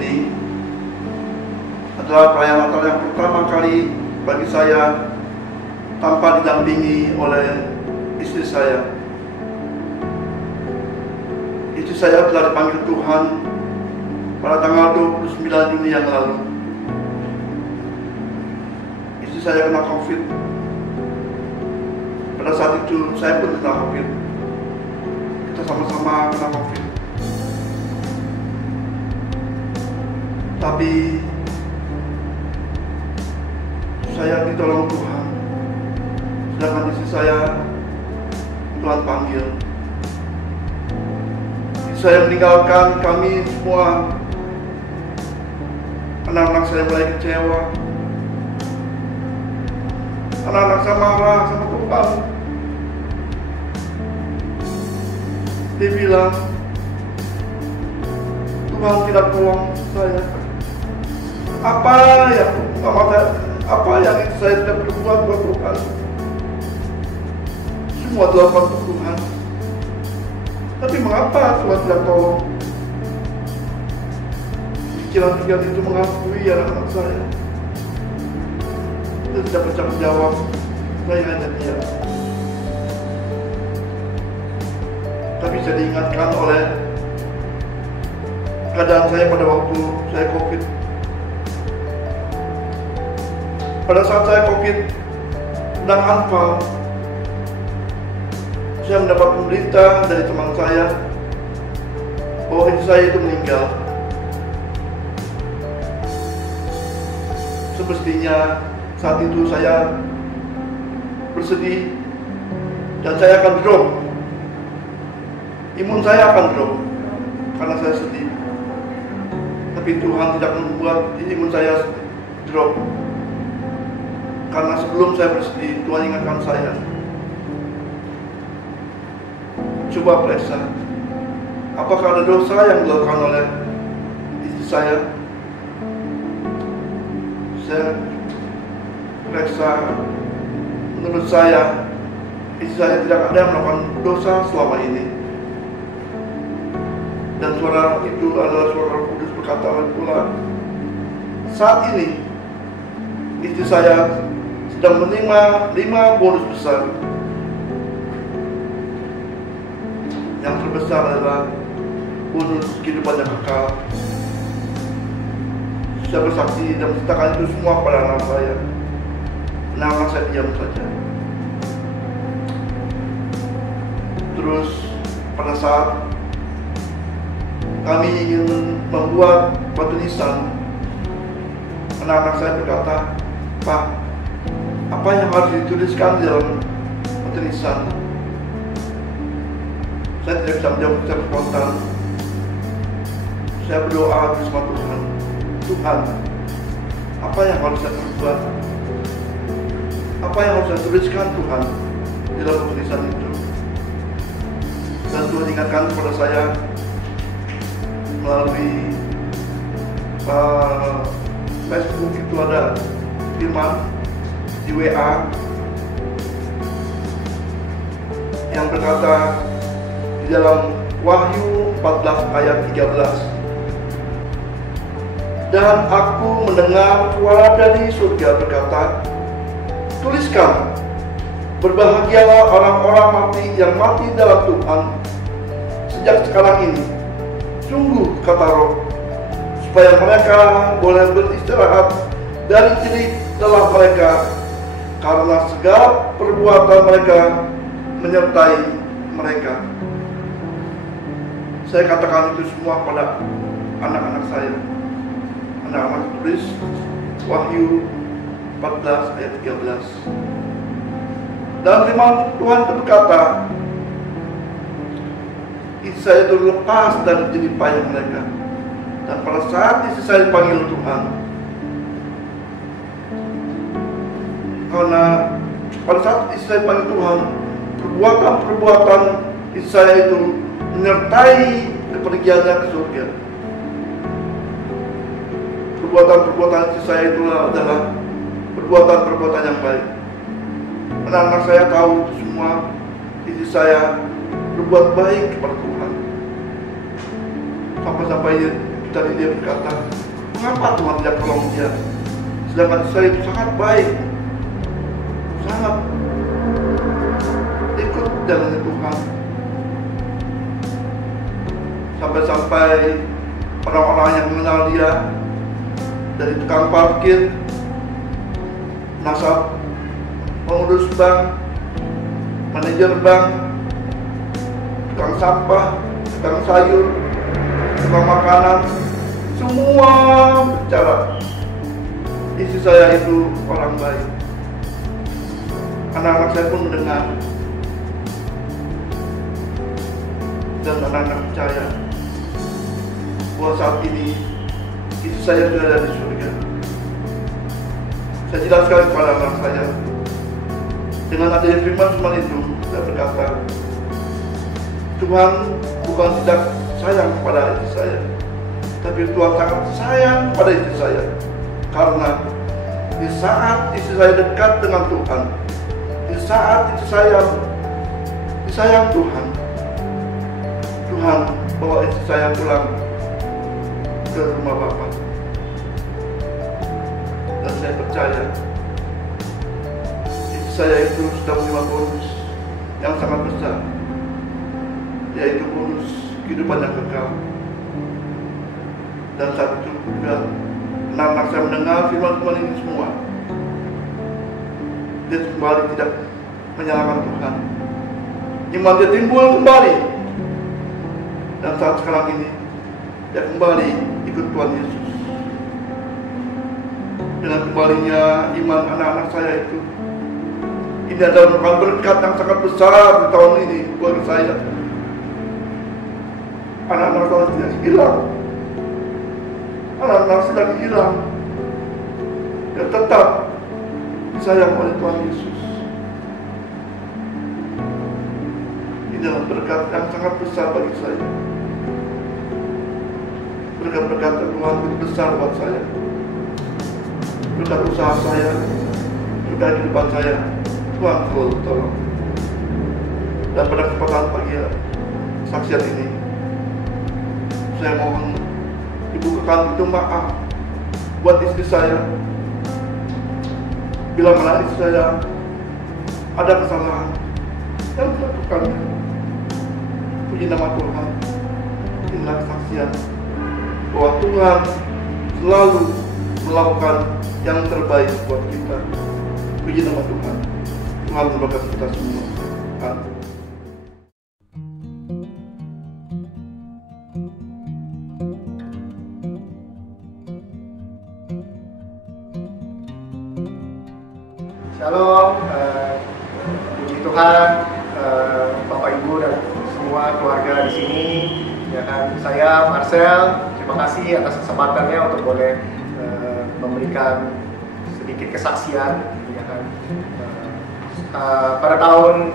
ini adalah perayaan Natal yang pertama kali bagi saya tanpa didampingi oleh istri saya. Istri saya telah dipanggil Tuhan pada tanggal 29 Juni yang lalu. Istri saya kena COVID. Pada saat itu saya pun kena COVID. Kita sama-sama kena COVID. Tapi saya ditolong Tuhan. Sedangkan istri saya Tuhan panggil. Istri saya meninggalkan kami semua. Anak-anak saya mulai kecewa. Anak-anak saya marah sama Tuhan. Dia bilang, Tuhan tidak tolong saya. Apa yang saya tidak berbuat buat Tuhan? Semua dilakukan untuk Tuhan. Tapi mengapa Tuhan tidak tolong? Pikiran-pikiran itu mengakui anak-anak saya. Dia tidak bisa menjawab. Saya hanya diam. Tapi saya diingatkan oleh keadaan saya pada waktu saya COVID. Pada saat saya COVID sedang anfal, saya mendapat berita dari teman saya bahwa istri saya itu meninggal. Semestinya saat itu saya bersedih dan saya akan drop. Imun saya akan drop karena saya sedih. Tapi Tuhan tidak membuat imun saya drop. Karena sebelum saya bersedih, Tuhan ingatkan saya. Coba periksa, apakah ada dosa yang dilakukan oleh istri saya? Saya periksa, menurut saya, istri saya tidak ada yang melakukan dosa selama ini. Dan suara itu adalah suara Roh Kudus berkata pula, saat ini istri saya sedang menerima 5 bonus besar. Yang terbesar adalah bonus kehidupan yang kekal. Saya bersaksi dan menceritakan itu semua pada anak saya. Anak saya diam saja. Terus pada saat kami ingin membuat batu nisan, anak-anak saya berkata, Pak, apa yang harus dituliskan di dalam batu nisan? Saya tidak bisa menjawab secara spontan. Saya berdoa bersama Tuhan. Tuhan, apa yang harus saya perbuat? Apa yang harus saya tuliskan Tuhan di dalam tulisan itu? Dan Tuhan ingatkan kepada saya melalui Facebook itu ada firman di WA yang berkata di dalam Wahyu 14 ayat 13. Dan aku mendengar suara dari surga berkata, tuliskan, berbahagialah orang-orang mati yang mati dalam Tuhan sejak sekarang ini. Sungguh, kata Roh, supaya mereka boleh beristirahat dari jerit lelah mereka, karena segala perbuatan mereka menyertai mereka. Saya katakan itu semua pada anak-anak saya. Anak-anak tulis Wahyu 14 ayat 13. Dan firman Tuhan itu berkata, istri saya itu lepas dari jerih payah mereka. Dan pada saat istri saya dipanggil Tuhan, karena pada saat istri saya dipanggil Tuhan, perbuatan-perbuatan istri saya itu menyertai kepergiannya ke surga. Perbuatan-perbuatan istri saya itu adalah perbuatan-perbuatan yang baik. Anak-anak saya tahu itu semua. Istri saya berbuat baik kepada Tuhan. Sampai-sampai tadi dia berkata, mengapa Tuhan tidak tolong dia? Sedangkan saya itu sangat baik, sangat ikut jalan Tuhan. Sampai-sampai orang-orang yang mengenal dia, dari tukang parkir, nasab, pengurus bank, manajer bank, tukang sampah, tukang sayur, tukang makanan, semua bicara istri saya itu orang baik. Anak-anak saya pun mendengar, dan anak-anak percaya bahwa saat ini istri saya sudah ada di surga. Saya jelaskan kepada anak saya, dengan adanya firman itu, saya berkata, Tuhan bukan tidak sayang kepada istri saya, tapi Tuhan sangat sayang pada istri saya. Karena di saat istri saya dekat dengan Tuhan, di saat istri saya disayang Tuhan, Tuhan bawa istri saya pulang ke rumah Bapa. Dan saya percaya istri saya itu sudah menerima bonus yang sangat besar, yaitu bonus kehidupan yang kekal. Dan saat itu juga anak-anak saya mendengar firman-firman ini semua, dia kembali tidak menyalahkan Tuhan, iman dia timbul kembali. Dan saat sekarang ini dia kembali ikut Tuhan Yesus. Dengan kembalinya iman anak-anak saya itu, ini adalah merupakan berkat yang sangat besar di tahun ini bagi saya. Anak-anak saya tidak hilang, anak-anak sedang hilang, dan tetap disayang oleh Tuhan Yesus. Ini adalah berkat yang sangat besar bagi saya. Berkat-berkat Tuhan itu besar buat saya. Berkat usaha saya, berkat kehidupan saya, Tuhan selalu tolong. Dan pada kesempatan pagi saksian ini, saya mohon dibukakan pintu maaf buat istri saya. Bila mana istri saya ada kesalahan yang dilakukannya, puji nama Tuhan. Inilah kesaksian bahwa Tuhan selalu melakukan yang terbaik buat kita. Puji nama Tuhan. Tuhan memberkati kita semua. Amin. Shalom, puji Tuhan, Bapak Ibu dan semua keluarga di sini. Ya kan, saya Marcel. Terima kasih atas kesempatannya untuk boleh memberikan sedikit kesaksian. Ya kan, pada tahun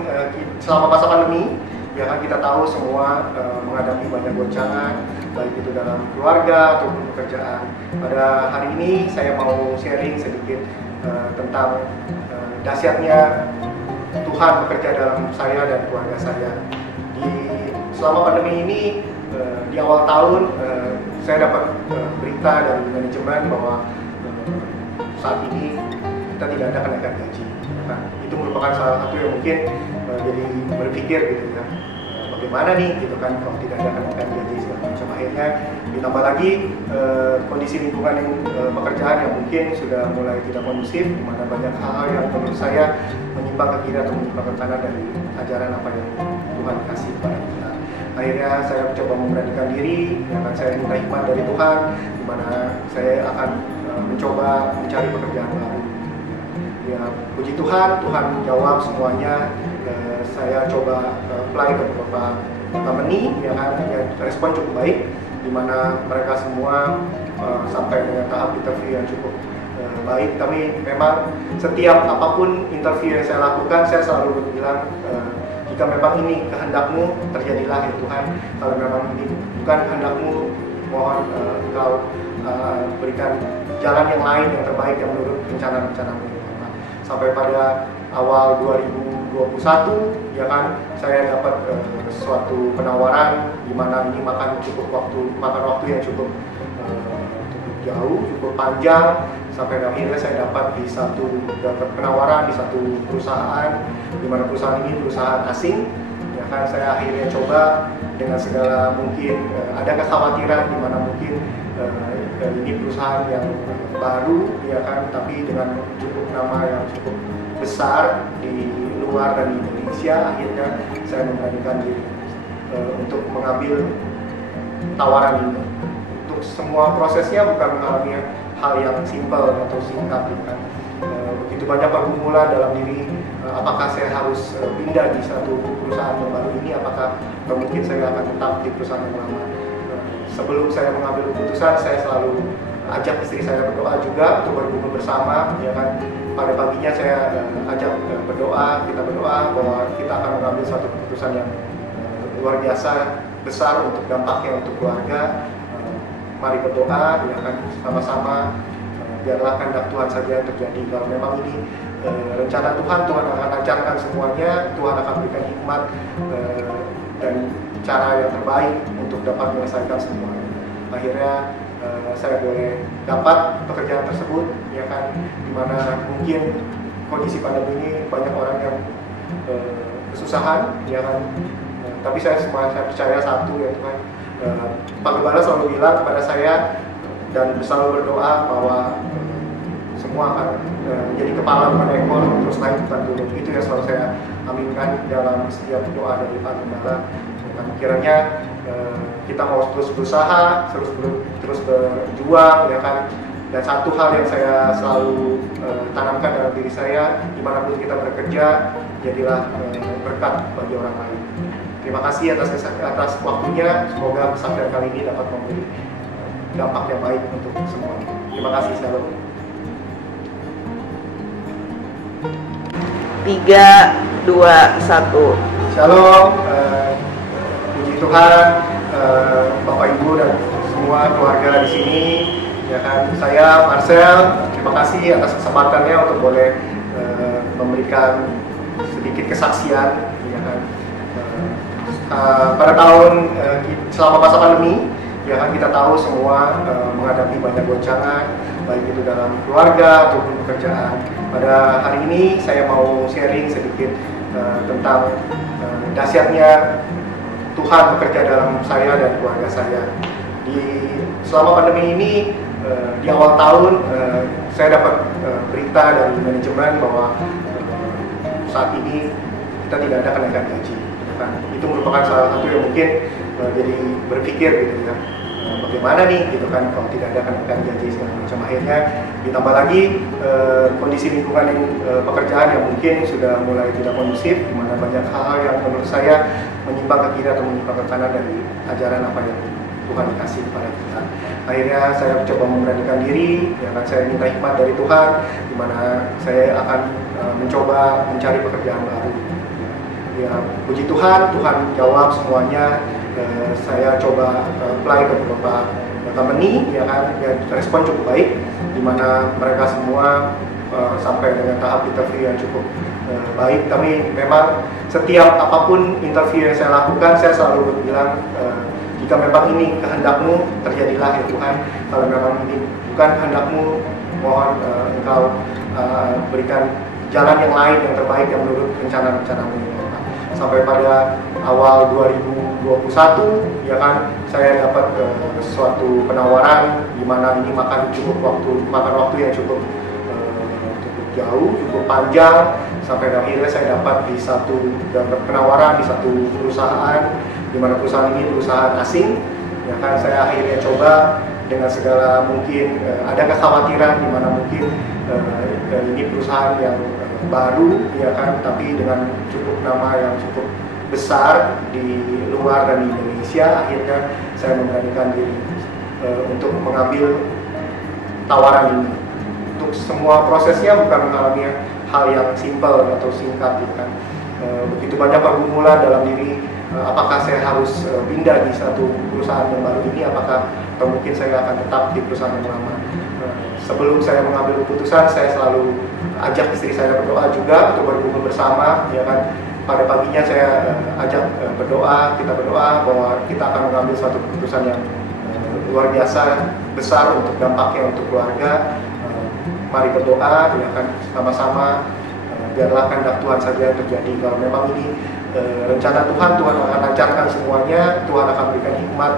selama masa pandemi, ya kan kita tahu semua menghadapi banyak goncangan, baik itu dalam keluarga ataupun pekerjaan. Pada hari ini saya mau sharing sedikit tentang dahsyatnya Tuhan bekerja dalam saya dan keluarga saya. Selama pandemi ini, di awal tahun saya dapat berita dari manajemen bahwa saat ini kita tidak ada kenaikan gaji. Nah, itu merupakan salah satu yang mungkin jadi berpikir gitu ya, bagaimana nih gitu kan kalau tidak ada kenaikan gaji segala macam. Akhirnya ditambah lagi kondisi lingkungan pekerjaan yang mungkin sudah mulai tidak kondusif, di mana banyak hal yang menurut saya menyimpang ke kiri atau menyimpang ke kanan dari ajaran apa yang Tuhan kasih kepada kita. Akhirnya saya mencoba memberanikan diri, ya kan, saya minta hikmat dari Tuhan, di mana saya akan mencoba mencari pekerjaan baru. Ya, puji Tuhan, Tuhan menjawab semuanya. Saya coba apply ke beberapa company, ya kan, ya, respon cukup baik, di mana mereka semua sampai dengan tahap interview yang cukup baik. Tapi memang setiap apapun interview yang saya lakukan, saya selalu bilang, jika memang ini kehendakmu, terjadilah ya Tuhan. Kalau memang ini bukan kehendakmu, mohon Engkau berikan jalan yang lain yang terbaik yang menurut rencana-rencanamu. Sampai pada awal 2021, ya kan, saya dapat suatu penawaran di mana ini makan waktu yang cukup jauh, cukup panjang, sampai akhirnya saya dapat dapat penawaran di satu perusahaan, di mana perusahaan ini perusahaan asing. Ya kan, saya akhirnya coba dengan segala mungkin ada kekhawatiran di mana mungkin ini perusahaan yang baru, ya kan, tapi dengan cukup nama yang cukup besar di luar dan di Indonesia. Akhirnya saya memberanikan diri untuk mengambil tawaran ini. Untuk semua prosesnya bukan mengalami hal yang simpel atau singkat, ya kan. Begitu banyak pergumulan dalam diri, apakah saya harus pindah di satu perusahaan yang baru ini, apakah mungkin saya akan tetap di perusahaan yang lama. Sebelum saya mengambil keputusan, saya selalu ajak istri saya berdoa juga untuk bergumul bersama, ya kan. Pada paginya saya ajak berdoa, kita berdoa bahwa kita akan mengambil satu keputusan yang luar biasa besar untuk dampaknya untuk keluarga. Mari berdoa, ya kan, sama-sama. Biarlah kehendak Tuhan saja yang terjadi. Kalau memang ini rencana Tuhan, Tuhan akan lancarkan semuanya, Tuhan akan berikan hikmat dan cara yang terbaik untuk dapat menyelesaikan semuanya. Akhirnya saya boleh dapat pekerjaan tersebut, ya kan, dimana mungkin kondisi pandemi ini banyak orang yang kesusahan, ya kan, tapi saya percaya satu, ya Tuhan, Pak Gembala selalu bilang kepada saya dan selalu berdoa bahwa semua akan menjadi kepala bukan ekor, terus naik bukan turun. Itu yang selalu saya aminkan dalam setiap doa dari Pak Gembala. Kiranya kita mau terus berusaha, terus berjuang, ya kan. Dan satu hal yang saya selalu tanamkan dalam diri saya, dimanapun kita bekerja, jadilah berkat bagi orang lain. Terima kasih atas waktunya. Semoga kesaksian kali ini dapat memberi dampak yang baik untuk semua. Terima kasih. Shalom. 3, 2, 1. Shalom. Puji Tuhan, Bapak Ibu dan semua keluarga di sini. Ya kan, saya Marcel. Terima kasih atas kesempatannya untuk boleh memberikan sedikit kesaksian. Ya kan. Pada tahun selama masa pandemi, ya kan, kita tahu semua menghadapi banyak goncangan, baik itu dalam keluarga ataupun pekerjaan. Pada hari ini saya mau sharing sedikit tentang dahsyatnya Tuhan bekerja dalam saya dan keluarga saya. Selama pandemi ini, di awal tahun saya dapat berita dari manajemen bahwa saat ini kita tidak ada kenaikan gaji. Kan, itu merupakan salah satu yang mungkin jadi berpikir gitu ya, bagaimana nih gitu kan kalau tidak ada kenaikan gaji segala macam. Akhirnya ditambah lagi kondisi lingkungan pekerjaan yang mungkin sudah mulai tidak kondusif, di mana banyak hal yang menurut saya menyimpang ke kiri atau menyimpang ke kanan dari ajaran apa yang Tuhan kasih kepada kita. Akhirnya saya coba memberanikan diri, ya kan, saya minta hikmat dari Tuhan, di mana saya akan mencoba mencari pekerjaan baru. Ya, puji Tuhan, Tuhan jawab semuanya. Saya coba apply ke beberapa company, ya kan, ya, respon cukup baik, di mana mereka semua sampai dengan tahap interview yang cukup baik. Tapi memang setiap apapun interview yang saya lakukan, saya selalu bilang, jika memang ini kehendak-Mu, terjadilah ya Tuhan. Kalau memang ini bukan kehendak-Mu, mohon Engkau berikan jalan yang lain yang terbaik yang menurut rencana-rencana-Mu. Sampai pada awal 2021, ya kan, saya dapat suatu penawaran di mana ini makan waktu yang cukup jauh, cukup panjang, sampai akhirnya saya dapat dapat penawaran di satu perusahaan, di mana perusahaan ini perusahaan asing. Ya kan, saya akhirnya coba dengan segala mungkin ada kekhawatiran di mana mungkin ini perusahaan yang baru, ya kan, tapi dengan cukup nama yang cukup besar di luar dan di Indonesia. Akhirnya saya memberanikan diri untuk mengambil tawaran ini. Untuk semua prosesnya bukan mengalami hal yang simpel atau singkat, ya kan. Begitu banyak pergumulan dalam diri, apakah saya harus pindah di satu perusahaan yang baru ini, apakah atau mungkin saya akan tetap di perusahaan yang lama. Sebelum saya mengambil keputusan, saya selalu ajak istri saya berdoa juga untuk bergumul bersama, ya kan. Pada paginya saya ajak berdoa, kita berdoa bahwa kita akan mengambil suatu keputusan yang luar biasa besar untuk dampaknya untuk keluarga. Mari berdoa, ya kan, sama-sama. Biarlah kehendak Tuhan saja yang terjadi. Kalau memang ini rencana Tuhan, Tuhan akan lancarkan semuanya, Tuhan akan berikan hikmat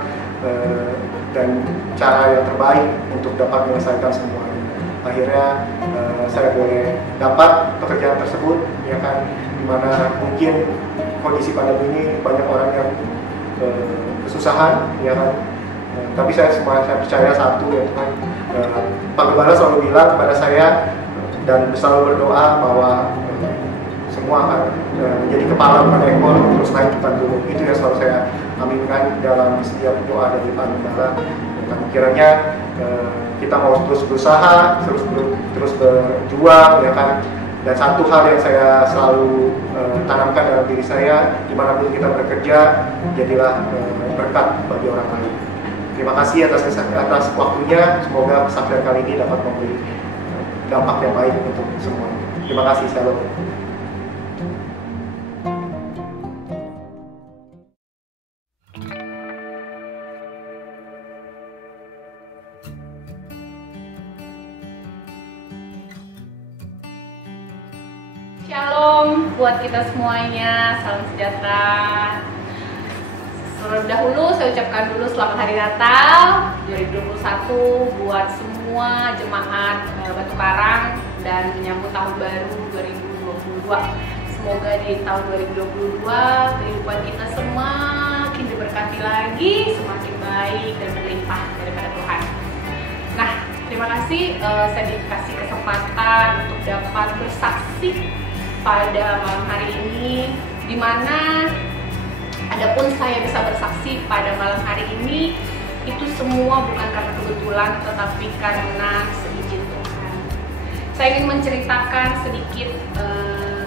dan cara yang terbaik untuk dapat menyelesaikan semuanya. Akhirnya saya boleh dapat pekerjaan tersebut, ya kan, dimana mungkin kondisi pandemi ini banyak orang yang kesusahan, ya kan. Tapi saya percaya satu, ya Tuhan, Pak Gembala selalu bilang kepada saya dan selalu berdoa bahwa semua akan menjadi kepala bukan ekor, terus naik bukan turun. Itu yang selalu saya aminkan dalam setiap doa dari Pak Gembala. Dan kiranya kita mau terus berusaha, terus berjuang, ya kan. Dan satu hal yang saya selalu tanamkan dalam diri saya, dimanapun kita bekerja, jadilah berkat bagi orang lain. Terima kasih atas waktunya. Semoga kesaksian kali ini dapat memberi dampak yang baik untuk semua. Terima kasih, Shalom. Shalom buat kita semuanya, salam sejahtera. Terlebih dahulu saya ucapkan dulu selamat hari Natal 2021 buat semua jemaat Batu Karang dan menyambut tahun baru 2022. Semoga di tahun 2022 kehidupan kita semakin diberkati lagi, semakin baik dan berlimpah daripada Tuhan. Nah, terima kasih saya dikasih kesempatan untuk dapat bersaksi pada malam hari ini, di mana adapun saya bisa bersaksi pada malam hari ini, itu semua bukan karena kebetulan, tetapi karena seizin Tuhan. Saya ingin menceritakan sedikit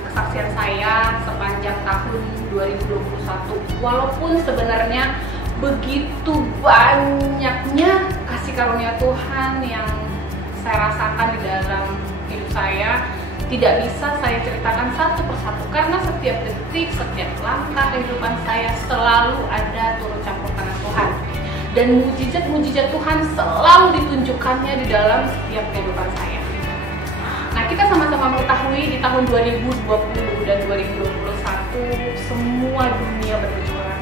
kesaksian saya sepanjang tahun 2021. Walaupun sebenarnya begitu banyaknya kasih karunia Tuhan yang saya rasakan di dalam hidup saya, tidak bisa saya ceritakan satu persatu karena setiap detik, setiap langkah kehidupan saya selalu ada turut campur tangan Tuhan. Dan mujizat-mujizat Tuhan selalu ditunjukkannya di dalam setiap kehidupan saya. Nah, kita sama-sama mengetahui di tahun 2020 dan 2021 semua dunia bergejolak.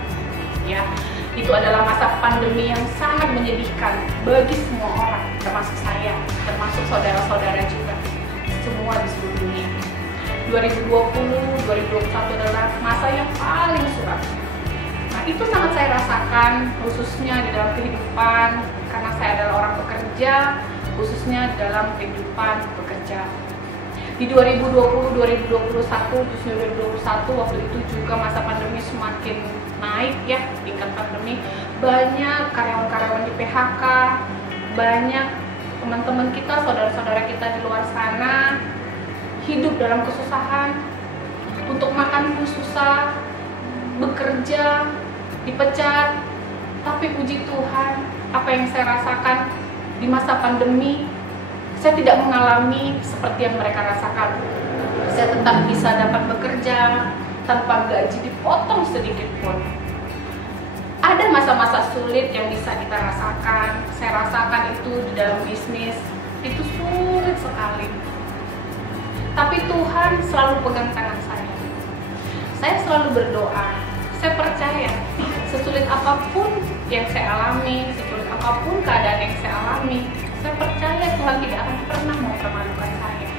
Ya, itu adalah masa pandemi yang sangat menyedihkan bagi semua orang, termasuk saya, termasuk saudara-saudara juga. Semua di seluruh dunia. 2020-2021 adalah masa yang paling suram. Nah, itu sangat saya rasakan khususnya di dalam kehidupan karena saya adalah orang pekerja, khususnya dalam kehidupan bekerja. Di 2020-2021, khususnya 2021, waktu itu juga masa pandemi semakin naik ya, tingkat pandemi. Banyak karyawan-karyawan di PHK, banyak teman-teman kita, saudara-saudara kita di luar sana hidup dalam kesusahan, untuk makan pun susah, bekerja, dipecat. Tapi puji Tuhan, apa yang saya rasakan di masa pandemi, saya tidak mengalami seperti yang mereka rasakan. Saya tetap bisa dapat bekerja tanpa gaji dipotong sedikit pun. Ada masa-masa sulit yang bisa kita rasakan. Saya rasakan itu di dalam bisnis, itu sulit sekali. Tapi Tuhan selalu pegang tangan saya. Saya selalu berdoa. Saya percaya, sesulit apapun yang saya alami, sesulit apapun keadaan yang saya alami, saya percaya Tuhan tidak akan pernah mempermalukan saya.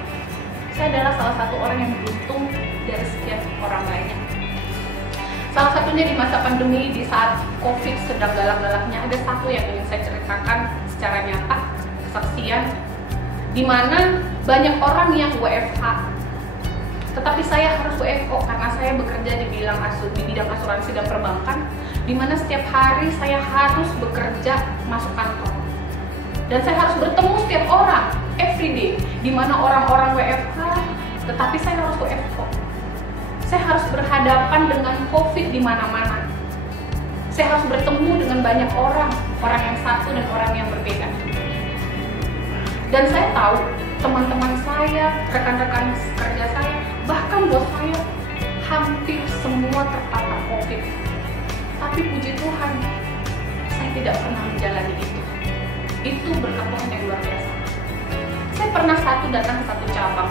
Saya adalah salah satu orang yang beruntung dari sekian orang lainnya. Salah satunya di masa pandemi, di saat COVID sedang galak-galaknya, ada satu yang ingin saya ceritakan secara nyata, kesaksian, di mana banyak orang yang WFH, tetapi saya harus WFO karena saya bekerja di bidang asuransi dan perbankan, di mana setiap hari saya harus bekerja masuk kantor, dan saya harus bertemu setiap orang, everyday, di mana orang-orang WFH, tetapi saya harus WFO. Saya harus berhadapan dengan COVID di mana-mana. Saya harus bertemu dengan banyak orang yang satu dan orang yang berbeda. Dan saya tahu teman-teman saya, rekan-rekan kerja saya, bahkan bos saya, hampir semua terpapar COVID. Tapi puji Tuhan, saya tidak pernah menjalani itu. itu berkat Tuhan yang luar biasa. Saya pernah datang ke satu cabang,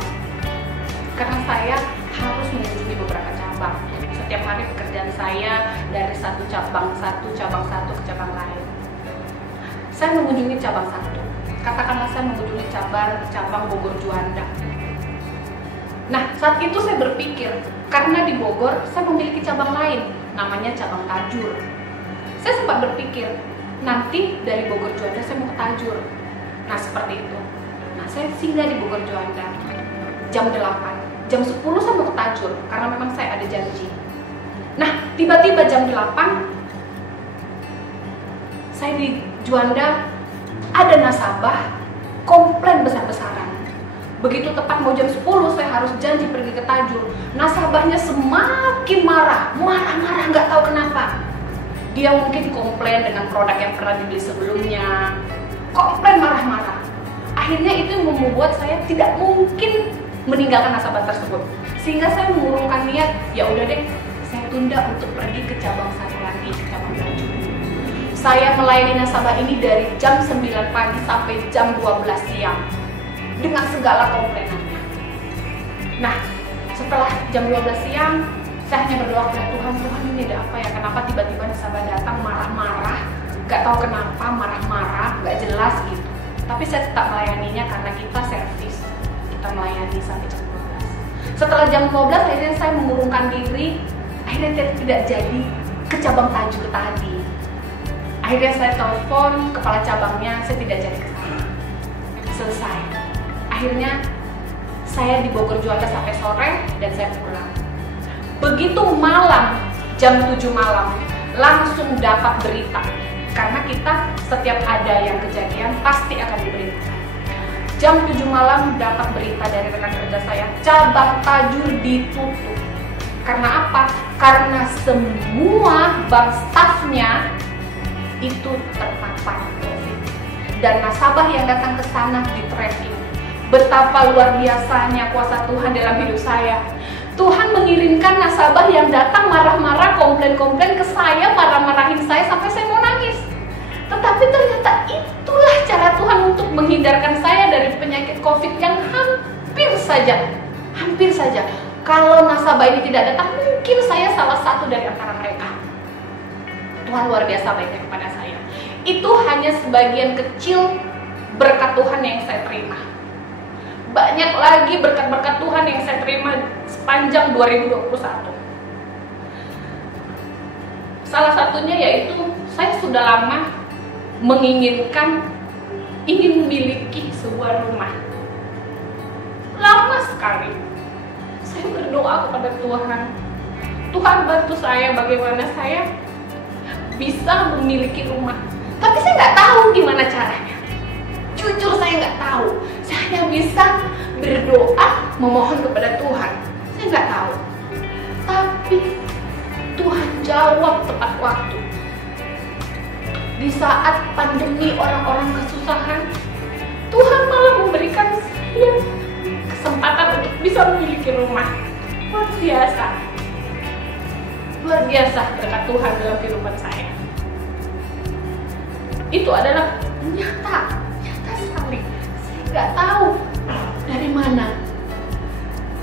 karena saya harus mengunjungi beberapa cabang. Setiap hari pekerjaan saya dari satu cabang satu ke cabang lain. Saya mengunjungi cabang satu, katakanlah saya mengunjungi cabang Bogor Juanda. Nah, saat itu saya berpikir, karena di Bogor saya memiliki cabang lain, namanya cabang Tajur. Saya sempat berpikir, nanti dari Bogor Juanda saya mau ke Tajur. Nah, seperti itu. Nah, saya singgah di Bogor Juanda jam 8. Jam 10 saya mau ke Tajur, karena memang saya ada janji. Nah, tiba-tiba jam 8, saya di Juanda, ada nasabah komplain besar-besaran. Begitu tepat mau jam 10, saya harus janji pergi ke Tajur. Nasabahnya semakin marah, nggak tahu kenapa. Dia mungkin komplain dengan produk yang pernah dibeli sebelumnya, komplain marah-marah. Akhirnya itu membuat saya tidak mungkin meninggalkan nasabah tersebut. Sehingga saya mengurungkan niat, ya udah deh, saya tunda untuk pergi ke cabang satu lagi, ke cabang Tajur. Saya melayani nasabah ini dari jam 9 pagi sampai jam 12 siang. Dengan segala komplainannya. Nah, setelah jam 12 siang, saya hanya berdoa kepada Tuhan, Tuhan ini ada apa ya? Kenapa tiba-tiba nasabah datang marah-marah, gak tahu kenapa marah-marah, gak jelas gitu. Tapi saya tetap melayaninya karena kita servis, kita melayani sampai jam 12. Setelah jam 12, akhirnya saya mengurungkan diri, akhirnya tidak jadi ke cabang Tajur tadi. Akhirnya saya telepon kepala cabangnya, saya tidak jadi ke sana. Selesai. Akhirnya saya di Bogor Juanda sampai sore dan saya pulang. Begitu malam, jam 7 malam, langsung dapat berita. Karena kita setiap ada yang kejadian pasti akan diberitakan. Jam 7 malam dapat berita dari rekan kerja saya, cabang Tajur ditutup. Karena apa? Karena semua bank staffnya itu terpapar COVID. Dan nasabah yang datang ke sana di tracking. Betapa luar biasanya kuasa Tuhan dalam hidup saya. Tuhan mengirimkan nasabah yang datang marah-marah, komplain-komplain ke saya, marah-marahin saya sampai saya mau nangis. Tetapi ternyata itulah cara Tuhan untuk menghindarkan saya dari penyakit COVID yang hampir saja. Kalau nasabah ini tidak datang, mungkin saya salah satu dari antara mereka. Tuhan luar biasa baiknya kepada saya. Itu hanya sebagian kecil berkat Tuhan yang saya terima. Banyak lagi berkat-berkat Tuhan yang saya terima sepanjang 2021. Salah satunya yaitu saya sudah lama ingin memiliki sebuah rumah. Lama sekali saya berdoa kepada Tuhan. Tuhan bantu saya bagaimana saya bisa memiliki rumah. Tapi saya nggak tahu gimana caranya. Jujur saya nggak tahu. Saya hanya bisa berdoa, memohon kepada Tuhan. Saya nggak tahu. Tapi Tuhan jawab tepat waktu. Di saat pandemi orang-orang kesusahan, Tuhan malah memberikan saya kesempatan untuk bisa memiliki rumah. Luar biasa. Luar biasa berkat Tuhan dalam kehidupan saya. Itu adalah nyata sekali. Saya nggak tahu dari mana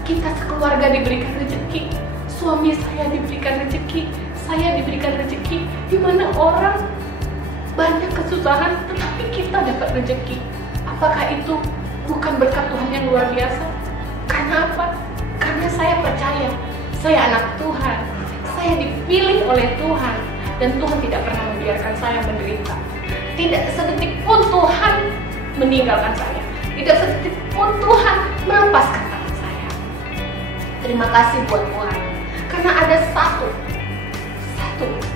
kita sekeluarga diberikan rezeki, suami saya diberikan rezeki, saya diberikan rezeki, di mana orang banyak kesusahan tetapi kita dapat rezeki. Apakah itu bukan berkat Tuhan yang luar biasa? Karena apa? Karena saya percaya saya anak Tuhan, saya dipilih oleh Tuhan, dan Tuhan tidak pernah membiarkan saya menderita. Tidak sedetik pun Tuhan meninggalkan saya. Tidak sedetik pun Tuhan melepaskan tangan saya. Terima kasih buat Tuhan. Karena ada satu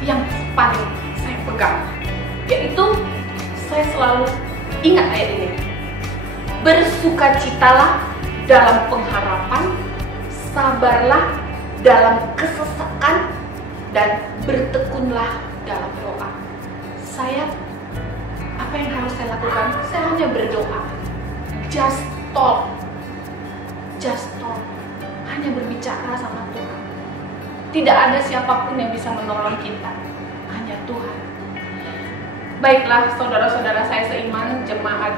yang paling saya pegang, yaitu saya selalu ingat ayat ini. Bersukacitalah dalam pengharapan, sabarlah dalam kesesakan, dan bertekunlah dalam doa. Apa yang harus saya lakukan? Saya hanya berdoa. Just talk. Hanya berbicara sama Tuhan. Tidak ada siapapun yang bisa menolong kita, hanya Tuhan. Baiklah saudara-saudara saya seiman jemaat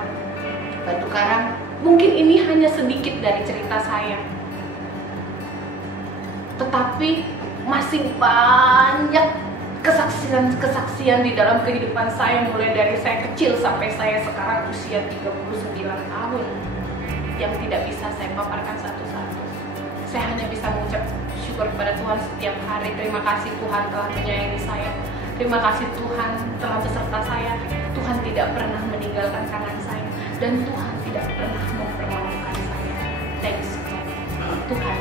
Batu Karang, mungkin ini hanya sedikit dari cerita saya, tetapi masih banyak kesaksian di dalam kehidupan saya, mulai dari saya kecil sampai saya sekarang usia 39 tahun, yang tidak bisa saya paparkan satu-satu. Saya hanya bisa mengucap syukur kepada Tuhan setiap hari. Terima kasih Tuhan telah menyayangi saya. Terima kasih Tuhan telah beserta saya. Tuhan tidak pernah meninggalkan tangan saya, dan Tuhan tidak pernah mempermalukan saya. Thanks God. Tuhan